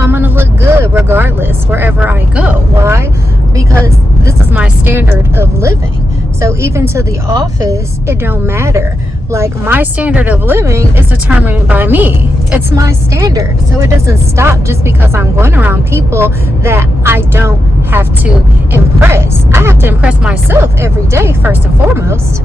so I'm gonna look good regardless wherever I go. Why? Because this is my standard of living. So even to the office, it don't matter. Like, my standard of living is determined by me. It's my standard. So it doesn't stop just because I'm going around people that I don't have to impress. I have to impress myself every day, first and foremost.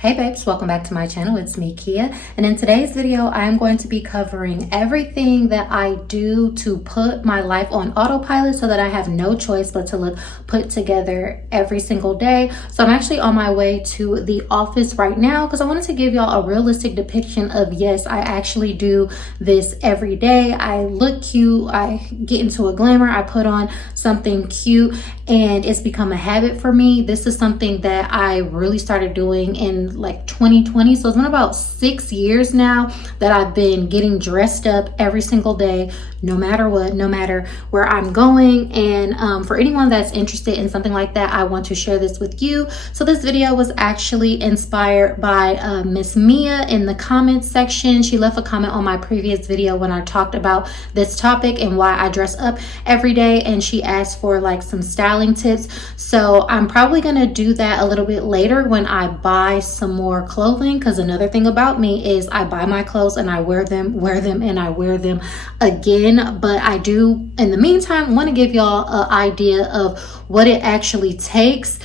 Hey babes, welcome back to my channel. It's me, Kiya, and in today's video I'm going to be covering everything that I do to put my life on autopilot so that I have no choice but to look put together every single day. So I'm actually on my way to the office right now because I wanted to give y'all a realistic depiction of, yes, I actually do this every day. I look cute, I get into a glamour, I put on something cute, and it's become a habit for me. This is something that I really started doing in like 2020, so it's been about 6 years now that I've been getting dressed up every single day, no matter what, no matter where I'm going. And for anyone that's interested in something like that, I want to share this with you. So this video was actually inspired by Miss Mia in the comments section. She left a comment on my previous video when I talked about this topic and why I dress up every day, and she asked for like some styling tips. So I'm probably gonna do that a little bit later when I buy some more clothing, because another thing about me is I buy my clothes and I wear them and I wear them again. But I do in the meantime want to give y'all an idea of what it actually takes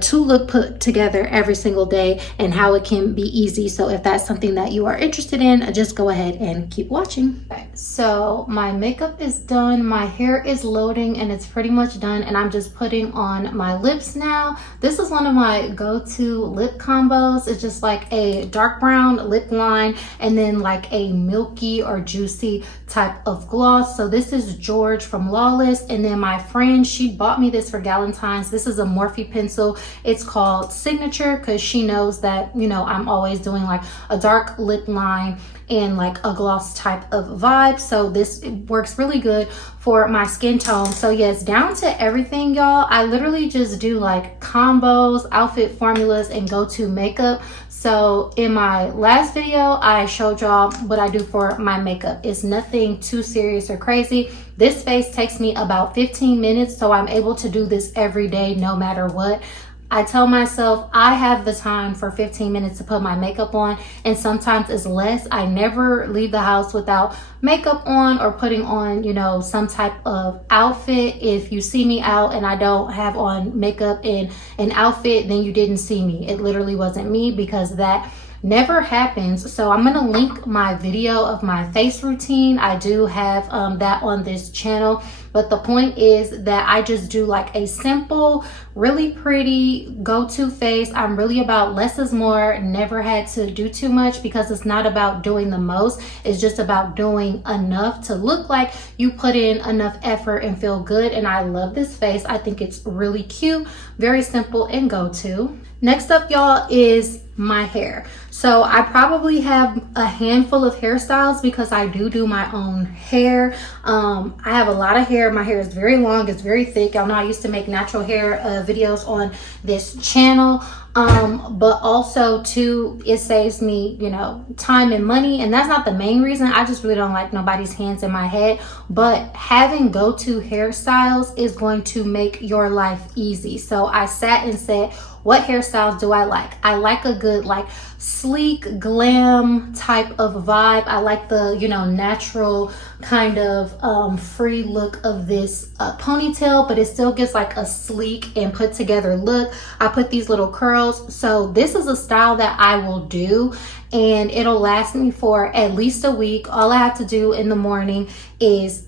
to look put together every single day and how it can be easy. So if that's something that you are interested in, just go ahead and keep watching. Okay, so my makeup is done, my hair is loading, and it's pretty much done, and I'm just putting on my lips now. This is one of my go-to lip combos. It's just like a dark brown lip line and then like a milky or juicy type of gloss. So this is George from Lawless, and then my friend, she bought me this for Valentine's. This is a Morphe pencil. It's called Signature because she knows that, you know, I'm always doing like a dark lip line and like a gloss type of vibe. So this works really good for my skin tone. So yes, down to everything, y'all. I literally just do like combos, outfit formulas, and go-to makeup. So in my last video, I showed y'all what I do for my makeup. It's nothing too serious or crazy. This face takes me about 15 minutes, so I'm able to do this every day, no matter what. I tell myself I have the time for 15 minutes to put my makeup on, and sometimes it's less. I never leave the house without makeup on or putting on, you know, some type of outfit. If you see me out and I don't have on makeup in an outfit, then you didn't see me. It literally wasn't me, because that never happens. So I'm gonna link my video of my face routine. I do have that on this channel, but the point is that I just do like a simple, really pretty go-to face. I'm really about less is more. Never had to do too much, because it's not about doing the most. It's just about doing enough to look like you put in enough effort and feel good. And I love this face. I think it's really cute, very simple, and go-to. Next up, y'all, is my hair. So I probably have a handful of hairstyles because I do my own hair. I have a lot of hair. My hair is very long, it's very thick. I know I used to make natural hair videos on this channel, but also too, it saves me, you know, time and money, and that's not the main reason. I just really don't like nobody's hands in my head. But having go-to hairstyles is going to make your life easy. So I sat and said, what hairstyles do I like? I like a good like sleek glam type of vibe. I like the, you know, natural kind of free look of this ponytail, but it still gives like a sleek and put together look. I put these little curls. So this is a style that I will do, and it'll last me for at least a week. All I have to do in the morning is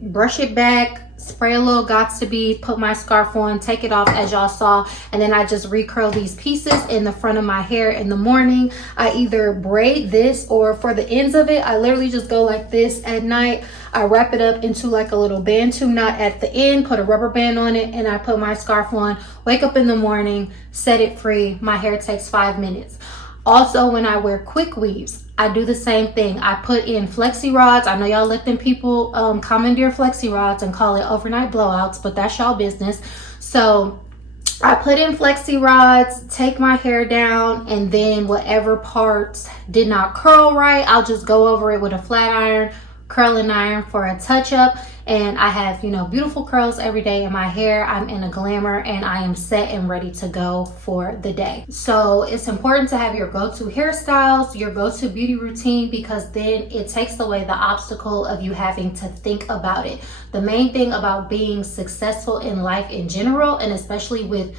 brush it back, spray a little Got2b, put my scarf on, take it off as y'all saw, and then I just recurl these pieces in the front of my hair in the morning. I either braid this, or for the ends of it, I literally just go like this at night. I wrap it up into like a little bantu knot at the end, put a rubber band on it, and I put my scarf on, wake up in the morning, set it free. My hair takes 5 minutes. Also, when I wear quick weaves, I do the same thing. I put in flexi rods. I know y'all let them people commandeer flexi rods and call it overnight blowouts, but that's y'all business. So I put in flexi rods, take my hair down, and then whatever parts did not curl right, I'll just go over it with a flat iron, curling iron for a touch up. And I have, you know, beautiful curls every day in my hair. I'm in a glamour and I am set and ready to go for the day. So it's important to have your go-to hairstyles, your go-to beauty routine, because then it takes away the obstacle of you having to think about it. The main thing about being successful in life in general, and especially with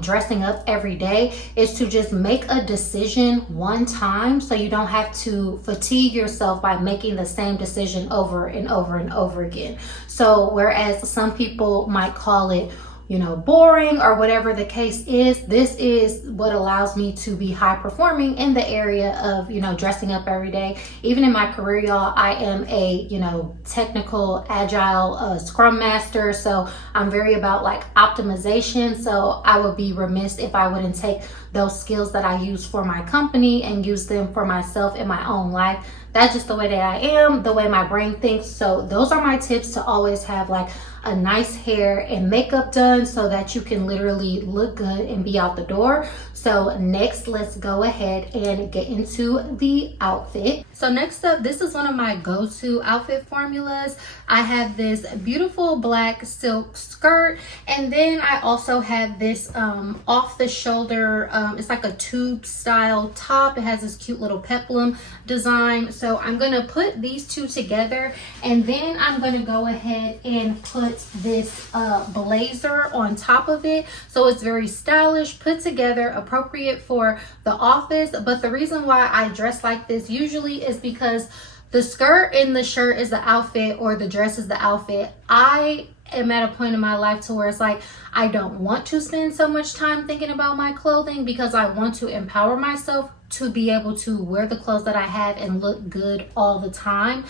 dressing up every day, is to just make a decision one time, so you don't have to fatigue yourself by making the same decision over and over and over again. So whereas some people might call it, you know, boring or whatever the case is, this is what allows me to be high performing in the area of, you know, dressing up every day. Even in my career, y'all, I am a, you know, technical agile scrum master, so I'm very about like optimization. So I would be remiss if I wouldn't take those skills that I use for my company and use them for myself in my own life. That's just the way that I am, the way my brain thinks. So those are my tips to always have like a nice hair and makeup done so that you can literally look good and be out the door. So next, let's go ahead and get into the outfit. So next up, this is one of my go-to outfit formulas. I have this beautiful black silk skirt, and then I also have this off the shoulder, it's like a tube style top. It has this cute little peplum design. So I'm gonna put these two together, and then I'm gonna go ahead and put this blazer on top of it, so it's very stylish, put together, appropriate for the office. But the reason why I dress like this usually is because the skirt and the shirt is the outfit, or the dress is the outfit. I am at a point in my life to where it's like I don't want to spend so much time thinking about my clothing, because I want to empower myself to be able to wear the clothes that I have and look good all the time.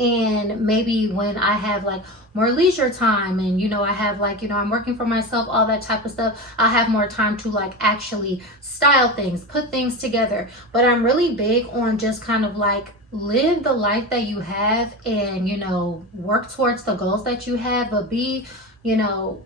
And maybe when I have like more leisure time, and you know, I have like, you know, I'm working for myself, all that type of stuff, I have more time to like actually style things, put things together. But I'm really big on just kind of like live the life that you have, and, you know, work towards the goals that you have, but be, you know,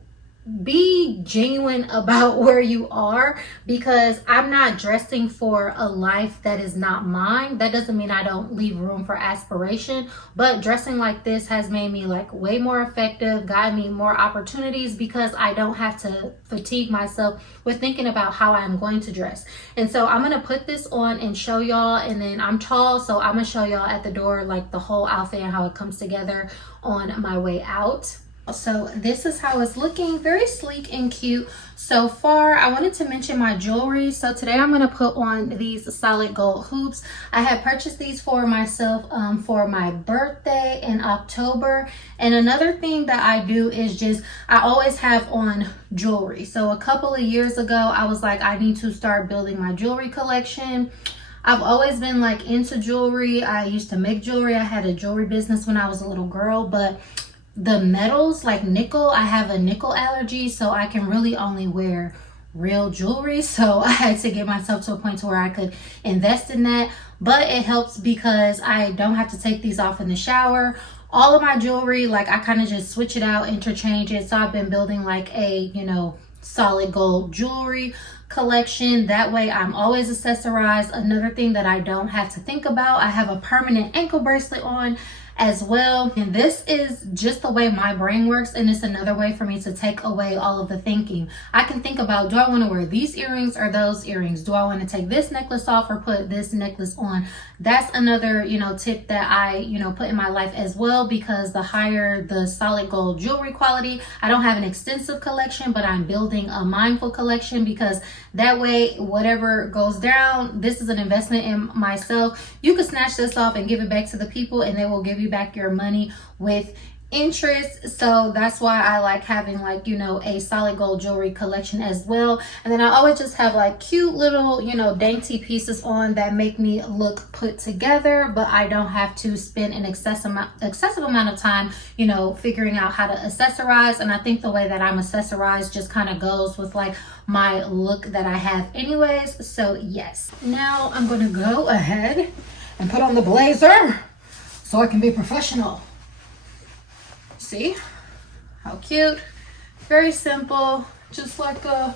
be genuine about where you are, because I'm not dressing for a life that is not mine. That doesn't mean I don't leave room for aspiration, but dressing like this has made me like way more effective, gotten me more opportunities, because I don't have to fatigue myself with thinking about how I'm going to dress. And so I'm gonna put this on and show y'all, and then I'm tall, so I'm gonna show y'all at the door like the whole outfit and how it comes together on my way out. So this is how it's looking, very sleek and cute so far. I wanted to mention my jewelry. So today I'm going to put on these solid gold hoops. I had purchased these for myself for my birthday in October. And another thing that I do is just, I always have on jewelry. So a couple of years ago, I was like, I need to start building my jewelry collection. I've always been like into jewelry. I used to make jewelry. I had a jewelry business when I was a little girl, but the metals like nickel, I have a nickel allergy, so I can really only wear real jewelry. So I had to get myself to a point to where I could invest in that. But it helps because I don't have to take these off in the shower. All of my jewelry, like I kind of just switch it out, interchange it. So I've been building like a, you know, solid gold jewelry collection. That way I'm always accessorized. Another thing that I don't have to think about, I have a permanent ankle bracelet on as well. And this is just the way my brain works, and it's another way for me to take away all of the thinking. I can think about, do I want to wear these earrings or those earrings? Do I want to take this necklace off or put this necklace on? That's another, you know, tip that I, you know, put in my life as well, because the higher the solid gold jewelry quality, I don't have an extensive collection, but I'm building a mindful collection, because that way whatever goes down, this is an investment in myself. You can snatch this off and give it back to the people, and they will give you back your money with interest. So that's why I like having like, you know, a solid gold jewelry collection as well. And then I always just have like cute little, you know, dainty pieces on that make me look put together, but I don't have to spend an excessive amount of time, you know, figuring out how to accessorize. And I think the way that I'm accessorized just kind of goes with like my look that I have anyways. So yes, now I'm going to go ahead and put on the blazer so I can be professional. See how cute? Very simple, just like a,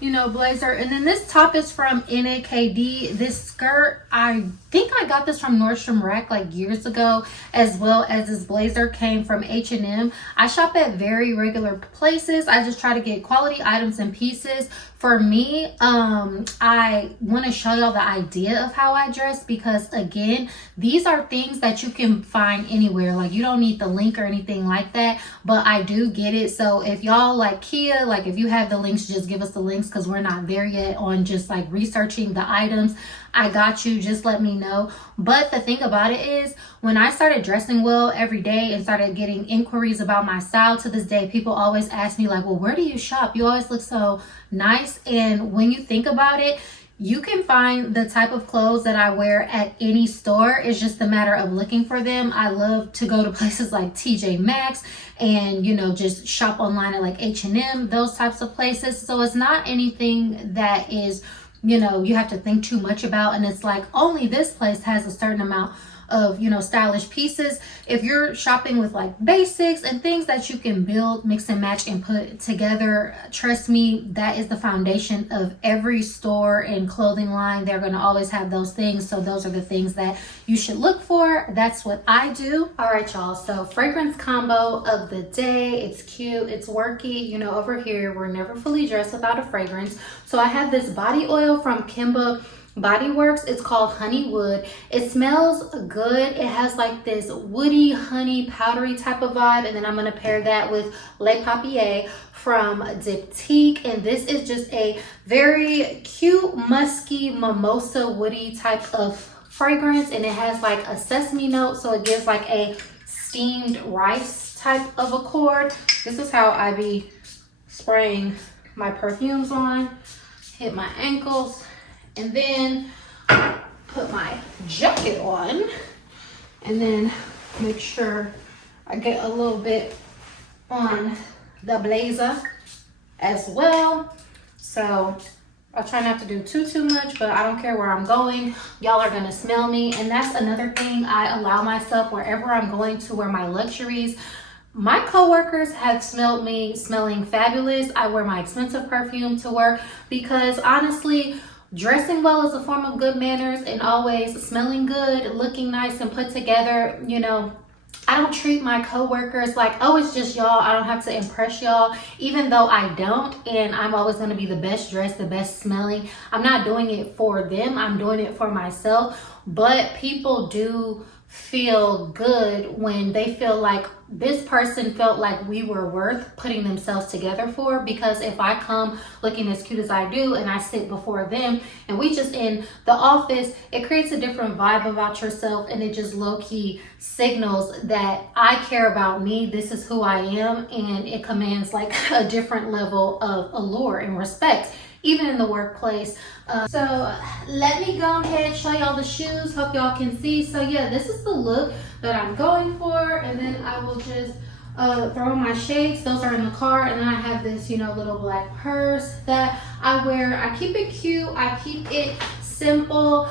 you know, blazer. And then this top is from NAKD. This skirt, I think I got this from Nordstrom Rack like years ago, as well as this blazer came from H&M. I shop at very regular places. I just try to get quality items and pieces. For me, I want to show y'all the idea of how I dress, because again, these are things that you can find anywhere. Like, you don't need the link or anything like that, but I do get it. So if y'all like Kiya, like if you have the links, just give us the links, because we're not there yet on just like researching the items. I got you, just let me know. But the thing about it is, when I started dressing well every day and started getting inquiries about my style, to this day, people always ask me like, well, where do you shop? You always look so nice. And when you think about it, you can find the type of clothes that I wear at any store. It's just a matter of looking for them. I love to go to places like TJ Maxx and, you know, just shop online at like H&M, those types of places. So it's not anything that is, you know, you have to think too much about, and it's like only this place has a certain amount of, you know, stylish pieces. If you're shopping with like basics and things that you can build, mix and match and put together, trust me, that is the foundation of every store and clothing line. They're going to always have those things. So those are the things that you should look for. That's what I do. All right, y'all, so fragrance combo of the day. It's cute, it's worky. You know, over here we're never fully dressed without a fragrance. So I have this body oil from Kimba Body Works. It's called Honeywood. It smells good. It has like this woody, honey, powdery type of vibe. And then I'm going to pair that with Le Papier from Diptyque. And this is just a very cute, musky, mimosa, woody type of fragrance. And it has like a sesame note. So it gives like a steamed rice type of accord. This is how I be spraying my perfumes on. Hit my ankles. And then put my jacket on, and then make sure I get a little bit on the blazer as well. So I'll try not to do too much, but I don't care where I'm going. Y'all are gonna smell me. And that's another thing I allow myself wherever I'm going to wear my luxuries. My coworkers have smelled me smelling fabulous. I wear my expensive perfume to work, because honestly, dressing well is a form of good manners, and always smelling good, looking nice and put together. You know, I don't treat my coworkers like, oh, it's just y'all, I don't have to impress y'all, even though I don't. And I'm always going to be the best dressed, the best smelling. I'm not doing it for them, I'm doing it for myself. But people do feel good when they feel like this person felt like we were worth putting themselves together for. Because if I come looking as cute as I do and I sit before them and we just in the office, it creates a different vibe about yourself, and it just low-key signals that I care about me, this is who I am, and it commands like a different level of allure and respect, even in the workplace. So let me go ahead and show y'all the shoes. Hope y'all can see. So yeah, this is the look that I'm going for. And then I will just throw on my shades. Those are in the car. And then I have this, you know, little black purse that I wear. I keep it cute. I keep it simple.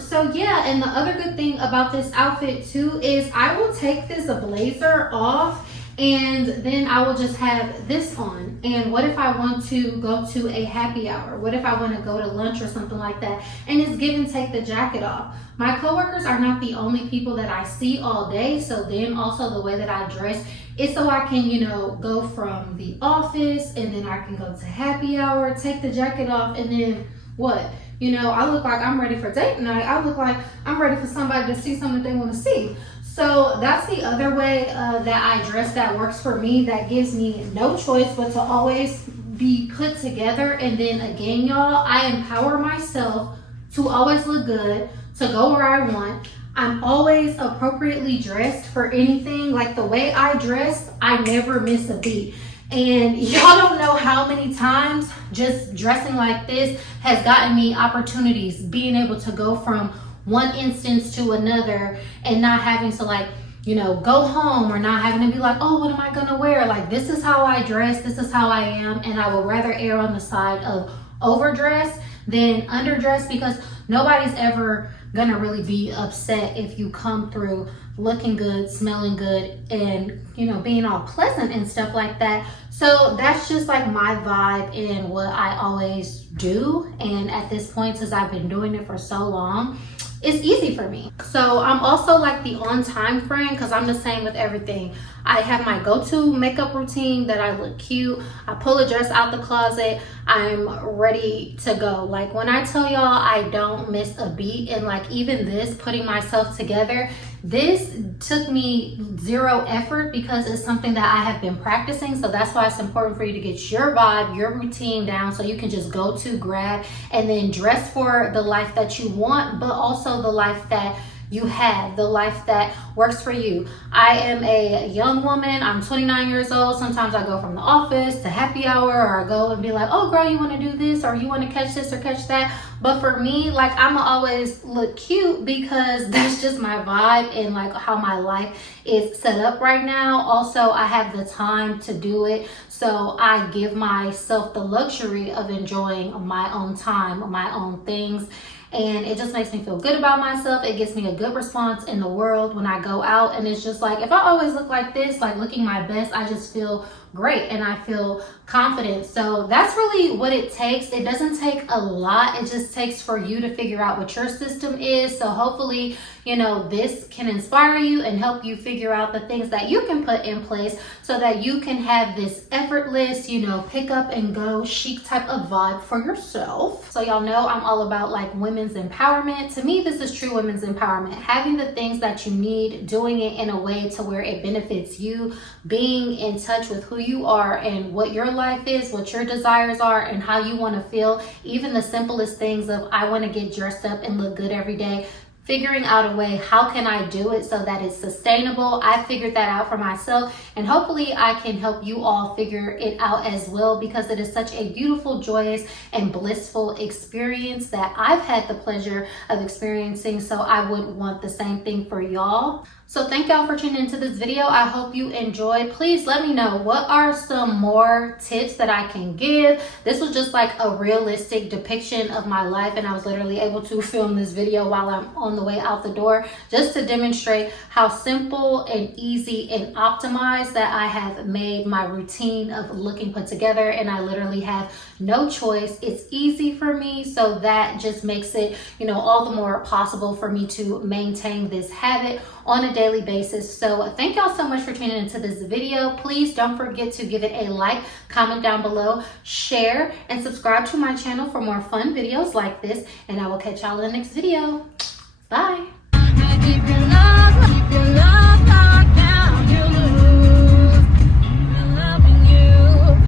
So yeah, and the other good thing about this outfit too is I will take this blazer off, and then I will just have this on. And what if I want to go to a happy hour? What if I want to go to lunch or something like that? And it's give and take the jacket off. My coworkers are not the only people that I see all day. So then also the way that I dress is so I can, you know, go from the office, and then I can go to happy hour, take the jacket off, and then what? You know, I look like I'm ready for date night. I look like I'm ready for somebody to see something they want to see. So that's the other way that I dress that works for me, that gives me no choice but to always be put together. And then again, y'all, I empower myself to always look good, to go where I want. I'm always appropriately dressed for anything. Like the way I dress, I never miss a beat. And y'all don't know how many times just dressing like this has gotten me opportunities, being able to go from one instance to another and not having to, like, you know, go home, or not having to be like, oh, what am I gonna wear? Like, this is how I dress, this is how I am. And I would rather err on the side of overdress than underdress, because nobody's ever gonna really be upset if you come through looking good, smelling good, and you know, being all pleasant and stuff like that. So that's just like my vibe and what I always do. And at this point, since I've been doing it for so long, it's easy for me. So I'm also like the on-time friend, because I'm the same with everything. I have my go-to makeup routine that I look cute. I pull a dress out the closet, I'm ready to go. Like when I tell y'all I don't miss a beat, and like even this, putting myself together, this took me zero effort because it's something that I have been practicing. So that's why it's important for you to get your vibe, your routine down, so you can just go to, grab, and then dress for the life that you want, but also the life that you have, the life that works for you. I am a young woman. I'm 29 years old. Sometimes I go from the office to happy hour, or I go and be like, oh girl, you want to do this, or you want to catch this or catch that. But for me, like, I'ma always look cute because that's just my vibe and like how my life is set up right now. Also, I have the time to do it, so I give myself the luxury of enjoying my own time, my own things. And it just makes me feel good about myself. It gives me a good response in the world when I go out. And it's just like, if I always look like this, like looking my best, I just feel great and I feel confident. So that's really what it takes. It doesn't take a lot. It just takes for you to figure out what your system is. So hopefully, you know, this can inspire you and help you figure out the things that you can put in place so that you can have this effortless, you know, pick up and go chic type of vibe for yourself. So y'all know I'm all about like women's empowerment. To me, this is true women's empowerment. Having the things that you need, doing it in a way to where it benefits you, being in touch with who you are and what your life is, what your desires are, and how you want to feel. Even the simplest things of I want to get dressed up and look good every day. Figuring out a way, how can I do it so that it's sustainable? I figured that out for myself, and hopefully I can help you all figure it out as well, because it is such a beautiful, joyous, and blissful experience that I've had the pleasure of experiencing. So I would want the same thing for y'all. So thank y'all for tuning into this video. I hope you enjoyed. Please let me know, what are some more tips that I can give? This was just like a realistic depiction of my life, and I was literally able to film this video while I'm on the way out the door, just to demonstrate how simple and easy and optimized that I have made my routine of looking put together. And I literally have no choice. It's easy for me, so that just makes it, you know, all the more possible for me to maintain this habit on a daily basis. So thank y'all so much for tuning into this video. Please don't forget to give it a like, comment down below, share, and subscribe to my channel for more fun videos like this. And I will catch y'all in the next video. Bye.